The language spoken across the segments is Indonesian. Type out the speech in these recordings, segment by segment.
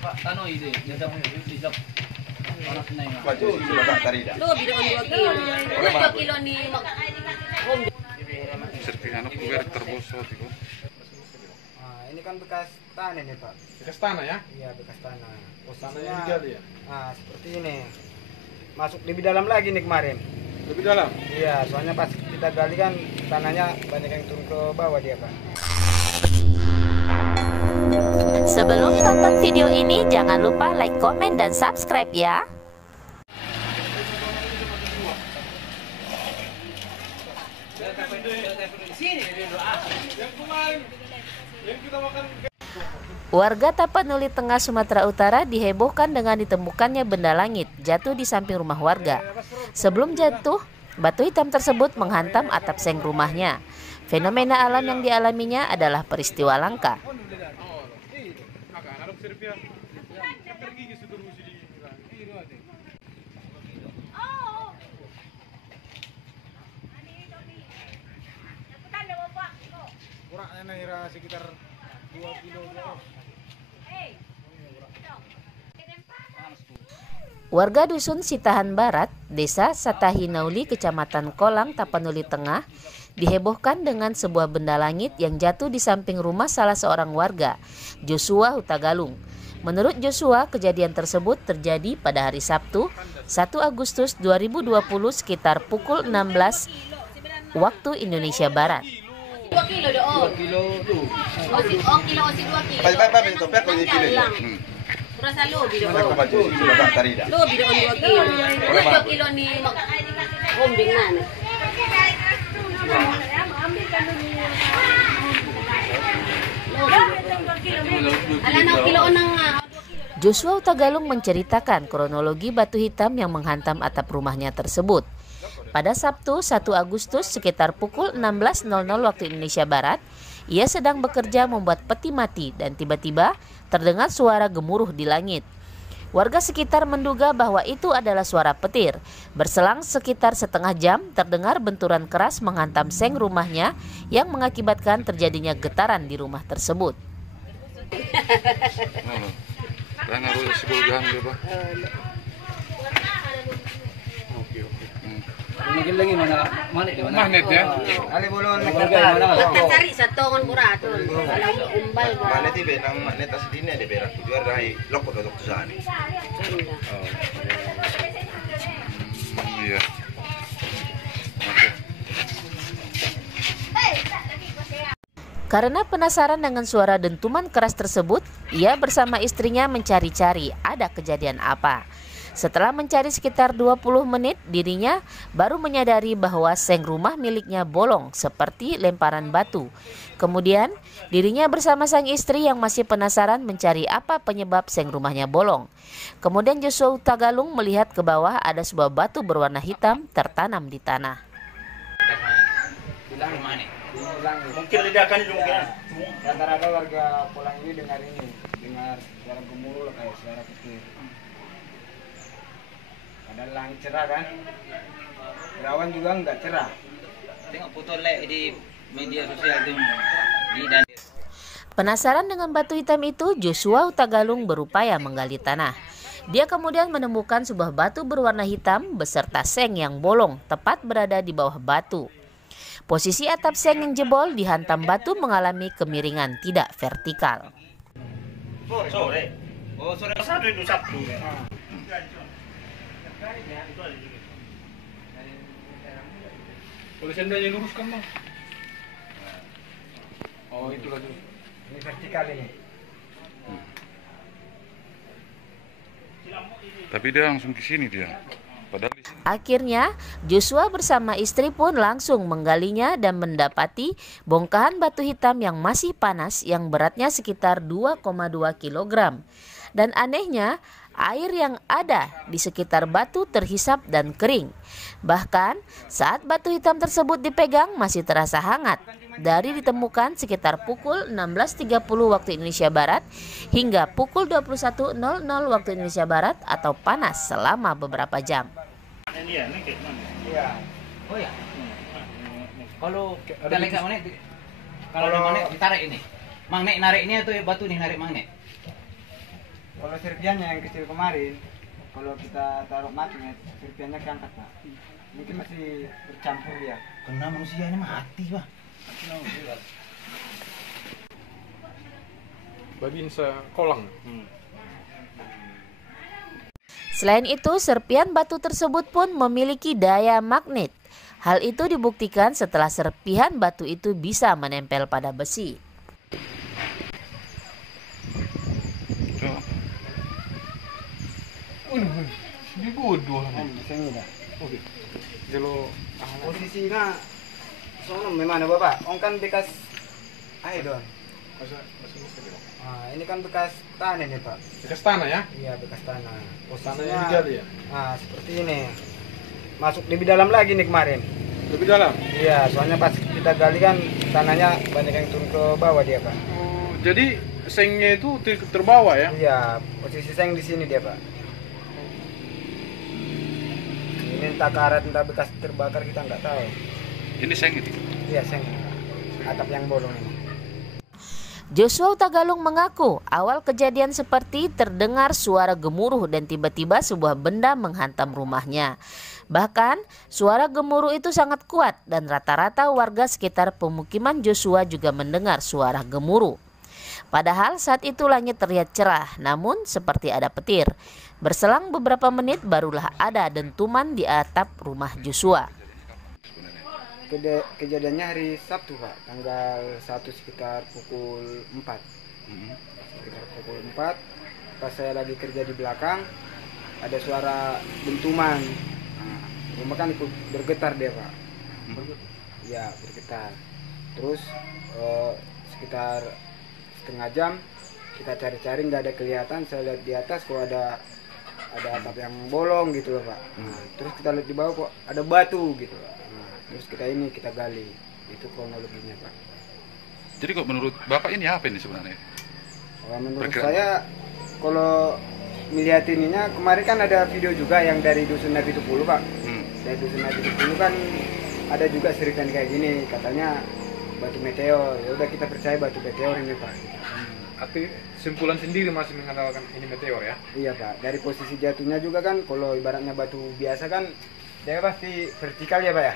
Pak Tano ide, jadang hijab. Panas na yun. Lo, bidon 2 kilo. 2 kilo ni Serpihan kuwer terbosot itu. Ini kan bekas tanah nih Pak. Bekas tanah ya? Iya bekas tanah. Tanahnya Posisinya digali ya? seperti ini. Masuk lebih dalam lagi nih kemarin. Lebih dalam? Iya, soalnya pas kita gali kan tanahnya banyak yang turun ke bawah dia Pak. Sebelum tonton video ini, jangan lupa like, komen, dan subscribe ya. Warga Tapanuli Tengah, Sumatera Utara dihebohkan dengan ditemukannya benda langit jatuh di samping rumah warga. Sebelum jatuh, batu hitam tersebut menghantam atap seng rumahnya. Fenomena alam yang dialaminya adalah peristiwa langka. Sekitar 2 kilo. Warga Dusun Sitahan Barat, Desa Satahinauli, Kecamatan Kolang, Tapanuli Tengah, dihebohkan dengan sebuah benda langit yang jatuh di samping rumah salah seorang warga, Joshua Hutagalung. Menurut Joshua, kejadian tersebut terjadi pada hari Sabtu, 1 Agustus 2020 sekitar pukul 16 waktu Indonesia Barat. 2 kilo doon. 2 kilo tu. Kilo osi 2 kilo. Rasa lo bidon. Lo bidon 2 kilo. 2 kilo ni hombing na. Joshua Hutagalung menceritakan kronologi batu hitam yang menghantam atap rumahnya tersebut. Pada Sabtu 1 Agustus sekitar pukul 16.00 waktu Indonesia Barat, ia sedang bekerja membuat peti mati dan tiba-tiba terdengar suara gemuruh di langit. Warga sekitar menduga bahwa itu adalah suara petir. Berselang sekitar setengah jam, terdengar benturan keras menghantam seng rumahnya yang mengakibatkan terjadinya getaran di rumah tersebut. Mungkin lagi mana di mana? Magnet ya? Ali bulon Cari sa tongon burato. Alam umbal ba. Magnet ibe nang magnet as din de berak juar dai lokko do sani. Iya. Karena penasaran dengan suara dentuman keras tersebut, ia bersama istrinya mencari-cari ada kejadian apa. Setelah mencari sekitar 20 menit, dirinya baru menyadari bahwa seng rumah miliknya bolong seperti lemparan batu. Kemudian, dirinya bersama sang istri yang masih penasaran mencari apa penyebab seng rumahnya bolong. Kemudian Joshua Hutagalung melihat ke bawah ada sebuah batu berwarna hitam tertanam di tanah. Mungkin ledakan juga. Rata-rata warga pulang ini dengar suara gemuruh kayak suara petir. Ada langit cerah kan, berawan juga enggak cerah. Tengok foto di media sosial itu di dan. Penasaran dengan batu hitam itu, Joshua Hutagalung berupaya menggali tanah. Dia kemudian menemukan sebuah batu berwarna hitam beserta seng yang bolong tepat berada di bawah batu. Posisi atap seng yang jebol dihantam batu mengalami kemiringan tidak vertikal. Sore. Oh, sore Sabtu itu Sabtu. Boleh sendanya luruskan Bang. Oh itulah tuh. Ini vertikal ini. Tapi dia langsung ke sini dia. Padahal di sini. Akhirnya, Joshua bersama istri pun langsung menggalinya dan mendapati bongkahan batu hitam yang masih panas yang beratnya sekitar 2,2 kg. Dan anehnya, air yang ada di sekitar batu terhisap dan kering. Bahkan, saat batu hitam tersebut dipegang masih terasa hangat. Dari ditemukan sekitar pukul 16.30 waktu Indonesia Barat hingga pukul 21.00 waktu Indonesia Barat atau panas selama beberapa jam. Iya. Oh ya. Kalau kita lihat mana? Kalau di mana ditarik ini? Magnet nariknya tuh batu nih, narik magnet. Kalau serpiannya yang kecil kemarin, kalau kita taruh magnet, serpiannya keangkat Pak. Mungkin masih bercampur dia. Kena manusianya mati, Pak. Babinsa kolang. Selain itu, serpian batu tersebut pun memiliki daya magnet. Hal itu dibuktikan setelah serpihan batu itu bisa menempel pada besi. Ini bodoh. Bisa ini dah. Oke. Jelo Posisinya sono memang Bapak. Ong kan bekas aidon. Ini kan bekas tanah nih Pak. bekas tanah ya. Iya bekas tanah. Tanah Posisinya yang digali ya. seperti ini. Masuk lebih dalam lagi nih kemarin. Lebih dalam. Iya, soalnya pas kita gali kan tanahnya banyak yang turun ke bawah dia Pak. Oh, jadi sengnya itu terbawa ya. Iya, posisi seng di sini dia Pak. Ini entah karet entah bekas terbakar kita nggak tahu. Ini seng itu. Iya seng. Atap yang bolong ini. Joshua Tagalung mengaku awal kejadian seperti terdengar suara gemuruh dan tiba-tiba sebuah benda menghantam rumahnya. Bahkan suara gemuruh itu sangat kuat dan rata-rata warga sekitar pemukiman Joshua juga mendengar suara gemuruh. Padahal saat itu langit terlihat cerah, namun seperti ada petir. Berselang beberapa menit barulah ada dentuman di atap rumah Joshua. Kejadiannya hari Sabtu Pak, tanggal 1 sekitar pukul 4. Sekitar pukul 4, pas saya lagi kerja di belakang, ada suara dentuman. Rumah kan ikut bergetar dia Pak. Ya bergetar. Terus sekitar setengah jam kita cari-cari nggak ada kelihatan. Saya lihat di atas kok ada atap yang bolong gitu loh Pak. Terus kita lihat di bawah kok ada batu gitu Pak. Terus kita gali. Itu kronologinya Pak. Jadi kok menurut Bapak ini apa ini sebenarnya? Menurut Perkiraan. saya kalau melihat ininya, kemarin kan ada video juga yang dari Dusun Nabi Tupulu Pak. Dari Dusun Nabi Tupulu kan ada juga cerita kayak gini, katanya batu meteor. Ya udah kita percaya batu meteor ini Pak. Tapi simpulan sendiri masih mengandalkan ini meteor ya. Iya Pak, dari posisi jatuhnya juga kan kalau ibaratnya batu biasa kan dia pasti vertikal ya Pak ya.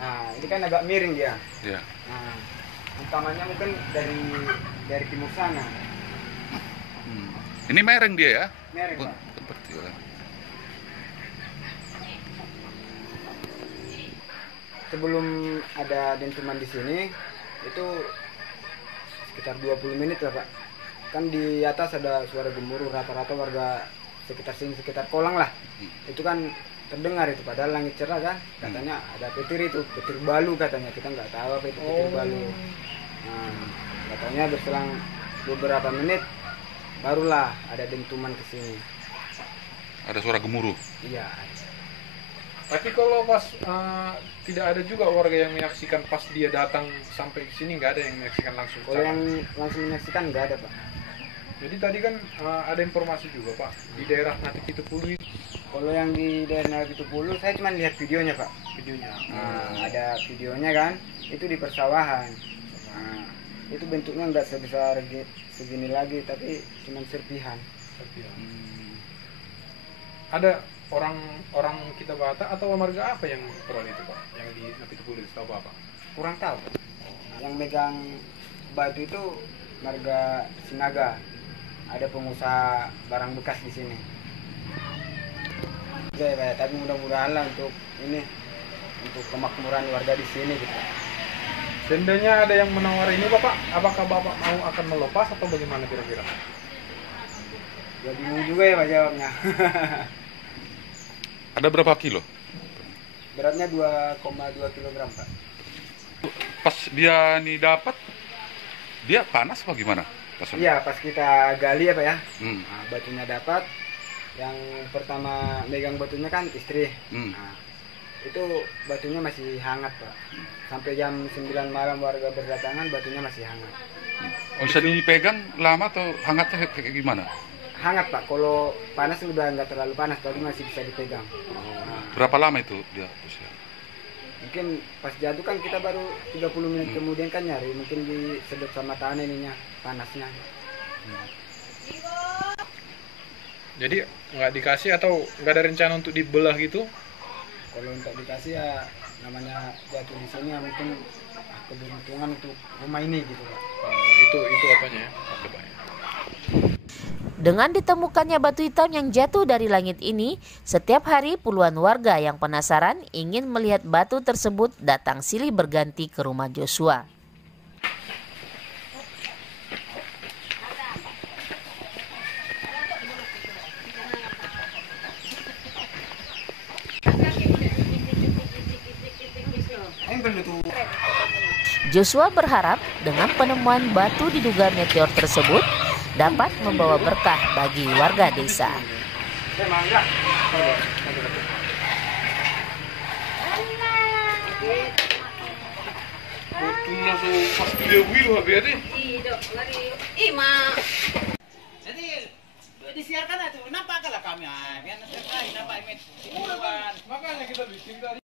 Nah ini kan agak miring dia. Iya. Nah, utamanya mungkin dari timur sana. Ini mereng dia ya? Mereng Pak. Seperti ya. Sebelum ada dentuman di sini itu sekitar 20 menit lah Pak. Kan di atas ada suara gemuruh, rata-rata warga sekitar sini, sekitar kolang lah. Itu kan terdengar itu, padahal langit cerah kan. Katanya ada petir itu, petir balu katanya. Kita nggak tahu apa itu petir balu. Nah, katanya berselang beberapa menit barulah ada dentuman ke sini. Ada suara gemuruh. Iya. Tapi kalau pas tidak ada juga warga yang menyaksikan pas dia datang sampai ke sini, nggak ada yang menyaksikan langsung. Kalau yang langsung menyaksikan nggak ada Pak. Jadi tadi kan ada informasi juga Pak di daerah Nati Pitupulu itu. Kalau yang di daerah Pitupulu saya cuma lihat videonya Pak. Videonya. Ada videonya kan, itu di persawahan. Nah, itu bentuknya nggak sebesar segini lagi, tapi cuma serpihan. Ada orang kita Batak atau marga apa yang peroleh itu Pak? Yang di Nati Pitupulu itu tahu Bapak? Kurang tahu. Yang megang batu itu marga Sinaga. Ada pengusaha barang bekas di sini. Ya, tapi mudah-mudahan lah untuk kemakmuran warga di sini gitu. Seandainya ada yang menawar ini Bapak, apakah Bapak mau akan melepas atau bagaimana kira-kira? Ya bingung juga ya Pak jawabnya. Ada berapa kilo? Beratnya 2,2 kg Pak. Pas dia nih dapat, dia panas apa gimana? Iya, pas kita gali ya Pak ya. Nah, Batunya dapat. Yang pertama megang batunya kan istri. Nah, itu batunya masih hangat Pak. Sampai jam 9 malam warga berdatangan batunya masih hangat. bisa dipegang lama atau hangatnya kayak gimana? Hangat Pak, kalau panas udah nggak terlalu panas, tapi masih bisa dipegang. Berapa lama itu dia? Mungkin pas jatuh kan kita baru 30 menit kemudian kan nyari, mungkin disedot sama tanah ininya, panasnya. Jadi nggak dikasih atau nggak ada rencana untuk dibelah gitu? Kalau untuk dikasih ya namanya jatuh di sini ya mungkin keberuntungan untuk rumah ini gitu Pak. Itu apanya ya? Akibatnya. Dengan ditemukannya batu hitam yang jatuh dari langit ini, setiap hari puluhan warga yang penasaran ingin melihat batu tersebut datang silih berganti ke rumah Joshua. Joshua berharap dengan penemuan batu diduga meteor tersebut dapat membawa berkah bagi warga desa. Disiarkan itu, nampak kalau kami, nampak ini, makanya kita bikin tadi.